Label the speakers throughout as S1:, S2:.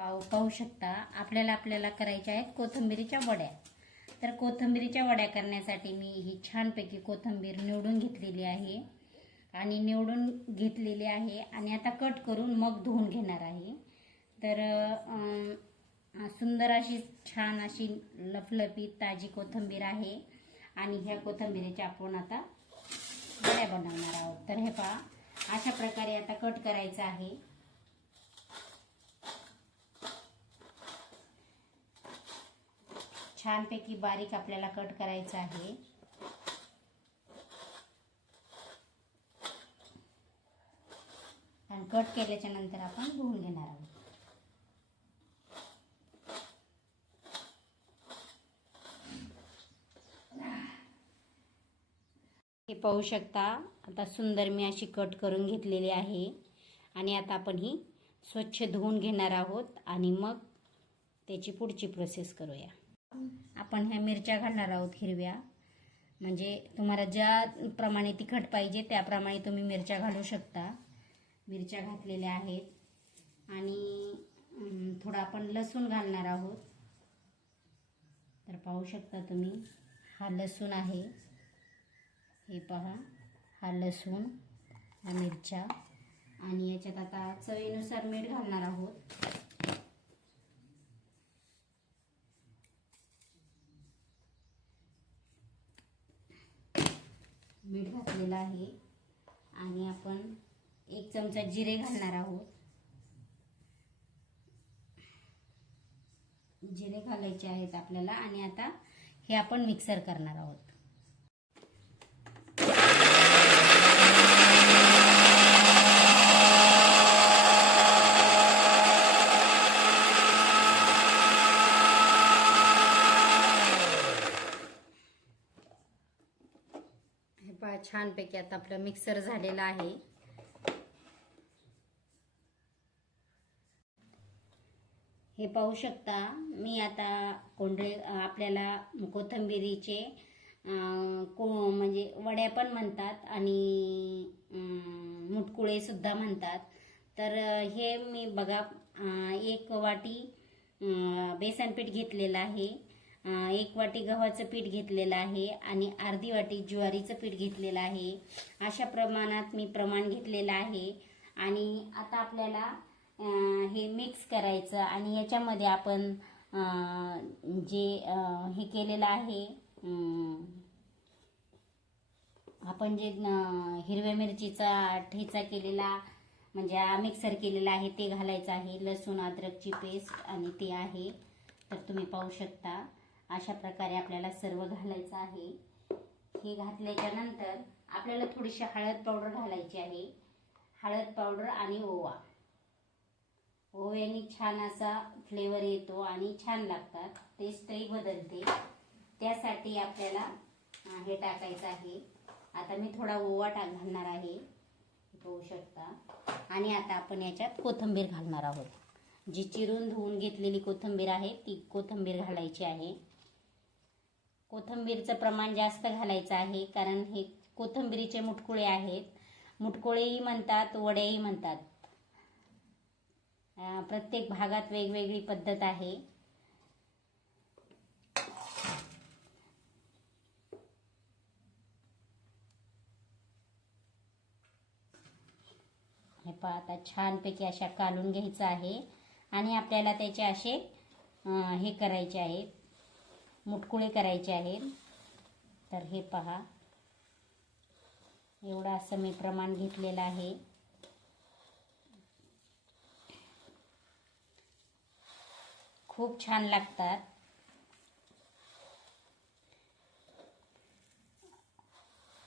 S1: पाहू पाहू शकता. आपल्याला आपल्याला करायच्या आहेत कोथिंबिरीच्या वड्या. तर कोथिंबिरीच्या वड्या करण्यासाठी मी ही छानपैकी कोथिंबीर निवडून घेतलेली आहे. आणि निवडून घेतलेली आहे आणि आता कट करून मग धुवून घेणार आहे. तर सुंदर अशी छान अशी लफलफीत ताजी कोथिंबीर आहे. आणि ह्या कोथंबीरीच्या आपण आता वड्या बनवणार आहोत. तर हे पहा अशा प्रकारे आता कट करायचं आहे. छानपैकी बारीक आपल्याला कट करायचं आहे. आणि कट केल्याच्यानंतर आपण धुवून घेणार आहोत. हे पाहू शकता आता सुंदर मी अशी कट करून घेतलेली आहे. आणि आता आपण ही स्वच्छ धुवून घेणार आहोत आणि मग त्याची पुढची प्रोसेस करूया. आपण ह्या मिरच्या घालणार आहोत हिरव्या. म्हणजे तुम्हाला ज्याप्रमाणे तिखट पाहिजे त्याप्रमाणे तुम्ही मिरच्या घालू शकता. मिरच्या घातलेल्या आहेत. आणि थोडं आपण लसूण घालणार आहोत. तर पाहू शकता तुम्ही हा लसूण आहे. हे पहा हा लसूण हा मिरच्या. आणि याच्यात आता चवीनुसार मीठ घालणार आहोत. मीठ घातलेलं आहे. आणि आपण एक चमचा जिरे घालणार आहोत. जिरे घालायचे आहेत आपल्याला. आणि आता हे आपण मिक्सर करणार आहोत हे पहा त्यात आपलं मिक्सर झालेलं आहे. हे पाहू शकता मी आता कोंडळे आपल्याला कोथंबिरीचे को म्हणजे वड्या पण म्हणतात आणि मुटकुळे सुद्धा म्हणतात. तर हे मी बघा एक वाटी बेसनपीठ घेतलेलं आहे. एक वाटी गव्हाचं पीठ घेतलेलं आहे आणि अर्धी वाटी ज्वारीचं पीठ घेतलेलं आहे. अशा प्रमाणात मी प्रमाण घेतलेलं आहे. आणि आता आपल्याला हे मिक्स करायचं आणि याच्यामध्ये आपण जे हे केलेलं आहे आपण जे हिरव्या मिरचीचा ठेचा केलेला म्हणजे मिक्सर केलेला आहे ते घालायचं आहे. लसूण अद्रकची पेस्ट आणि ते आहे. तर तुम्ही पाहू शकता. अशा प्रकारे आपल्याला सर्व घालायचं आहे. हे घातल्याच्या नंतर आपल्याला थोडीशी हळद पावडर घालायची आहे. हळद पावडर आणि ओवा. ओव्याने छान असा फ्लेवर येतो आणि छान लागतात. टेस्टही बदलते. त्यासाठी आपल्याला हे टाकायचं आहे. आता मी थोडा ओवा टाक घालणार आहे. पाहू शकता. आणि आता आपण याच्यात कोथिंबीर घालणार आहोत. जी चिरून धुवून घेतलेली कोथिंबीर आहे ती कोथिंबीर घालायची आहे. कोथंबीरचं प्रमाण जास्त घालायचं आहे कारण हे कोथिंबीरीचे मुटकुळे आहेत. मुटकुळेही म्हणतात वडेही म्हणतात. प्रत्येक भागात वेगवेगळी पद्धत आहे. हे पहा आता छानपैकी अशा कालून घ्यायचं आहे आणि आपल्याला त्याचे असे हे करायचे आहेत मुटकुळे करायचे आहेत तर हे पहा. एवढं असं मी प्रमाण घेतलेलं आहे. खूप छान लागतात.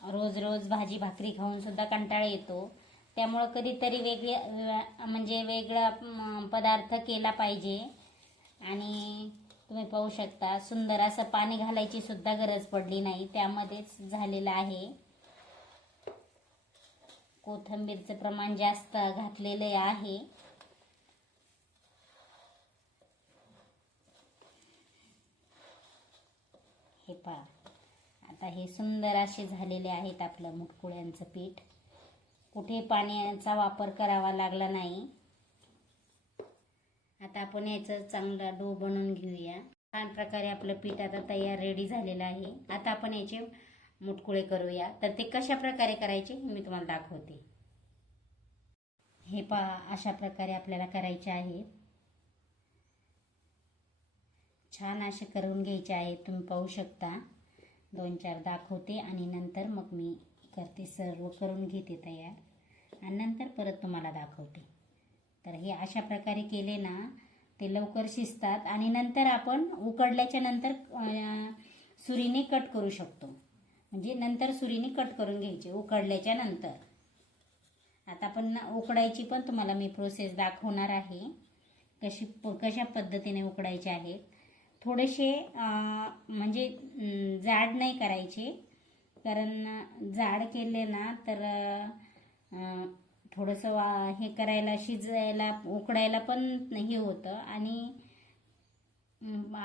S1: रोज रोज भाजी भाकरी खाऊन सुद्धा कंटाळा येतो. त्यामुळं कधीतरी वेगळे म्हणजे वेगळा पदार्थ केला पाहिजे. आणि तुम्ही पाहू शकता. सुंदर असं पाणी घालायची सुद्धा गरज पडली नाही. त्यामध्येच झालेलं आहे. कोथिंबीरचं प्रमाण जास्त घातलेलं आहे. हे पहा. आता हे सुंदर असे झालेले आहेत आपलं मुटकुळ्यांचं पीठ. कुठे पाण्याचा वापर करावा लागला नाही. आता आपण याचं चांगला डो बनवून घेऊया. छान प्रकारे आपलं पीठ आता तयार रेडी झालेलं आहे. आता आपण याचे मुटकुळे करूया. तर ते कशा प्रकारे करायचे हे मी तुम्हाला दाखवते. हे पहा अशा प्रकारे आपल्याला करायचे आहे. छान असे करून घ्यायचे आहे. तुम्ही पाहू शकता. दोन चार दाखवते आणि नंतर मग मी करते सर्व करून घेते तयार. आणि नंतर परत तुम्हाला दाखवते. तर हे अशा प्रकारे केले ना ते लवकर शिजतात आणि नंतर आपण उकडल्याच्या नंतर सुरीने कट करू शकतो. म्हणजे नंतर सुरीने कट करून घ्यायचे उकडल्याच्या नंतर. आता आपण उकडायची पण तुम्हाला मी प्रोसेस दाखवणार आहे. कशी प कशा पद्धतीने उकडायचे आहेत. थोडेसे म्हणजे जाड नाही करायचे. कारण जाड केले ना तर थोडंसं हे करायला शिजायला उकडायला पण हे होतं. आणि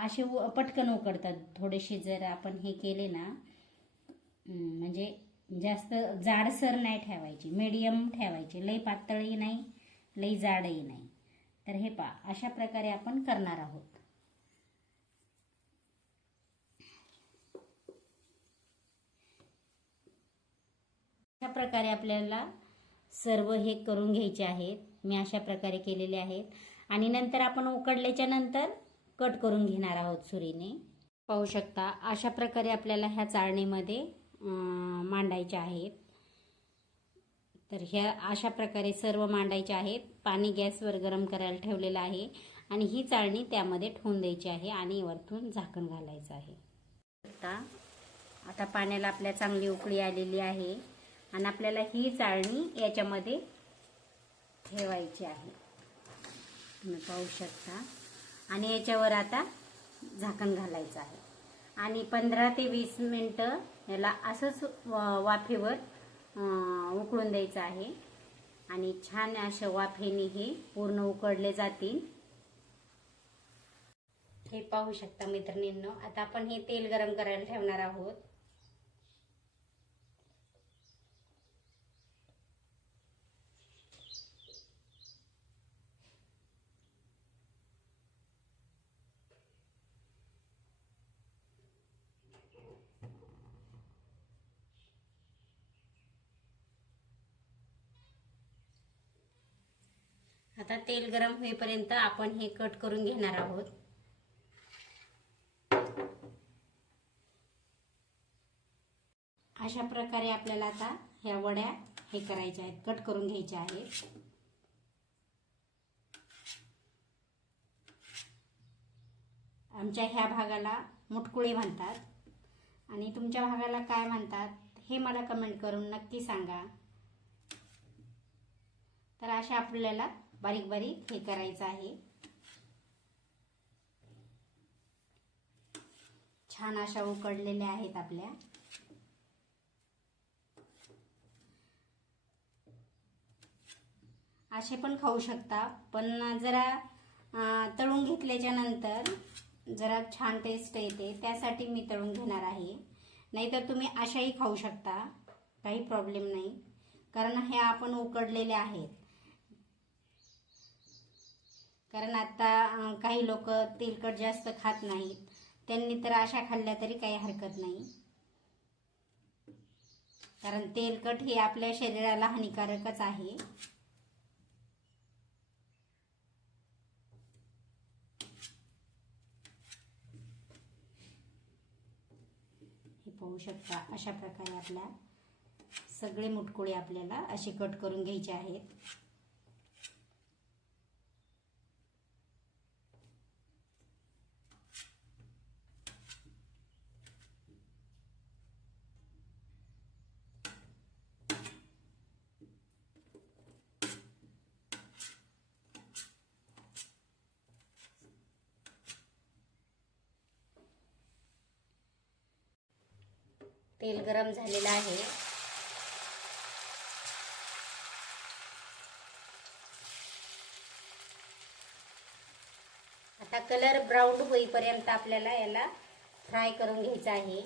S1: असे पटकन उकडतात. थोडेसे जर आपण हे केले ना म्हणजे जास्त जाडसर नाही ठेवायची. मीडियम ठेवायची. लई पातळही नाही लई जाडही नाही. तर हे पा अशा प्रकारे आपण करणार आहोत. अशा प्रकारे आपल्याला सर्व हे करून घ्यायचे आहेत. मी अशा प्रकारे केलेले आहेत. आणि नंतर आपण उकडल्याच्या नंतर कट करून घेणार आहोत सुरीने. पाहू शकता अशा प्रकारे आपल्याला ह्या चाळणीमध्ये मांडायच्या मांडायचे आहेत. तर ह्या अशा प्रकारे सर्व मांडायचे आहेत. पाणी गॅसवर गरम करायला ठेवलेलं आहे. आणि ही चाळणी त्यामध्ये ठेवून द्यायची आहे आणि वरतून झाकण घालायचं आहे. आता आता पाण्याला आपल्या चांगली उकळी आलेली आहे. आणि आपल्याला ही चाळणी याच्यामध्ये ठेवायची आहे. तुम्ही पाहू शकता. आणि याच्यावर आता झाकण घालायचं आहे. आणि पंधरा ते वीस मिनटं याला असंच वा- वाफेवर उकळून द्यायचं आहे. आणि छान अशा वाफेने हे पूर्ण उकडले जातील. हे पाहू शकता मैत्रिणींनो आता आपण हे तेल गरम करायला ठेवणार आहोत. आता तेल गरम होईपर्यंत आपण हे कट करून घेणार आहोत. अशा प्रकारे आपल्याला आता ह्या वड्या हे करायच्या आहेत कट करून घ्यायच्या आहेत. आमच्या ह्या भागाला मुटकुळे म्हणतात. आणि तुमच्या भागाला काय म्हणतात हे मला कमेंट करून नक्की सांगा. तर अशा आपल्याला बारीक बारीक हे करायचं आहे. छान अशा उकडलेल्या आहेत आपल्या. असे पण खाऊ शकता पण जरा तळून घेतल्याच्या नंतर जरा छान टेस्ट येते त्यासाठी मी तळून घेणार आहे. नाहीतर तुम्ही अशाही खाऊ शकता काही प्रॉब्लेम नाही. कारण हे आपण उकडलेले आहेत. कारण आता काही लोक तेलकट जास्त खात नाहीत. त्यांनी तर अशा खाल्ल्या तरी काही हरकत नाही. कारण तेलकट हे आपल्या शरीराला हानिकारकच आहे. हे पाहू शकता अशा प्रकारे आपल्या सगळे मुटकुळे आपल्याला असे कट करून घ्यायचे आहेत. तेल गरम झालेलं आहे. आता कलर ब्राऊन होईपर्यंत आपल्याला याला फ्राय करून घ्यायचा आहे.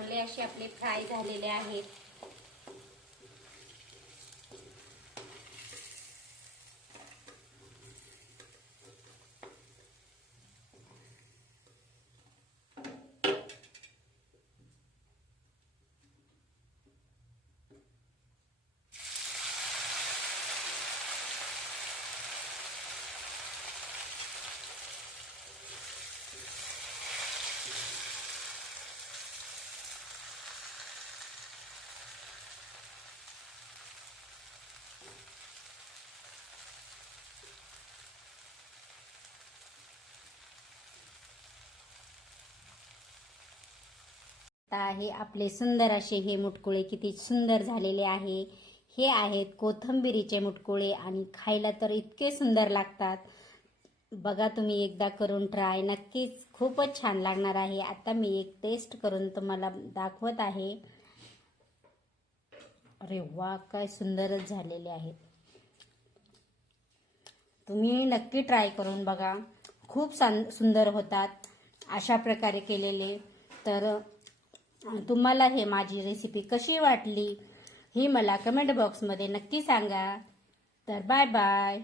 S1: चांगले असे आपले फ्राय झालेले आहेत. आता आहे आपले सुंदर असे हे मुटकुळे किती सुंदर झालेले आहे. हे आहेत कोथंबिरीचे मुटकुळे आणि खायला तर इतके सुंदर लागतात. बघा तुम्ही एकदा करून ट्राय नक्कीच खूपच छान लागणार आहे. आता मी एक टेस्ट करून तुम्हाला दाखवत आहे. अरे वा काय सुंदरच झालेले आहेत. तुम्ही नक्की ट्राय करून बघा. खूप सान सुंदर होतात. अशा प्रकारे केलेले. तर तुम्हाला हे माझी रेसिपी कशी वाटली ही मला कमेंट बॉक्समध्ये नक्की सांगा. तर बाय बाय